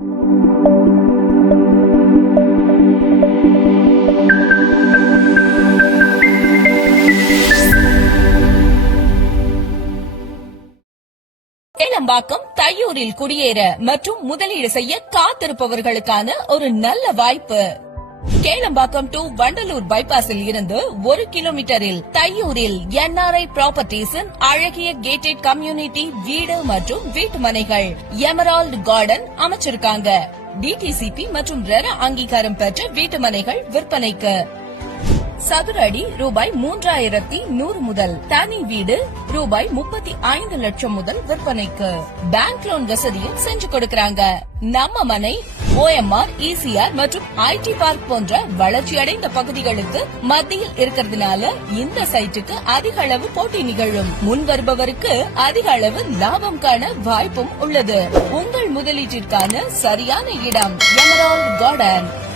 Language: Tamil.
கேளம்பாக்கம் தையூரில் குடியேற மற்றும் முதலீடு செய்ய காத்திருப்பவர்களுக்கான ஒரு நல்ல வாய்ப்பு. கேளம்பாக்கம் டு வண்டலூர் பைபாஸில் இருந்து 1 கிலோமீட்டரில் தையூரில் NRI ப்ராப்பர்ட்டிஸின் அழகிய கேட்டட் கம்யூனிட்டி வீடு மற்றும் வீட்டு மனைகள் எமரால்ட் கார்டன் அமைச்சிருக்காங்க. DTCP மற்றும் ரெரா அங்கீகாரம் பெற்ற வீட்டு மனைகள் விற்பனைக்கு. சதுர அடி ரூபாய் 3100 முதல், தனி வீடு ரூபாய் 35 லட்சம் முதல் விற்பனைக்கு. பேங்க் லோன் வசதியும் செஞ்சு கொடுக்கறாங்க. நம்ம மனை OMR, ECR மற்றும் IT பார்க் போன்ற வளர்ச்சி அடைந்த பகுதிகளுக்கு மத்தியில் இருக்கிறதுனால இந்த சைட்டுக்கு அதிக அளவு போட்டி நிகழும். முன் வருபவருக்கு அதிக அளவு லாபம் காண வாய்ப்பும் உள்ளது. உங்கள் முதலீட்டிற்கான சரியான இடம் எமரால்ட் கார்டன்.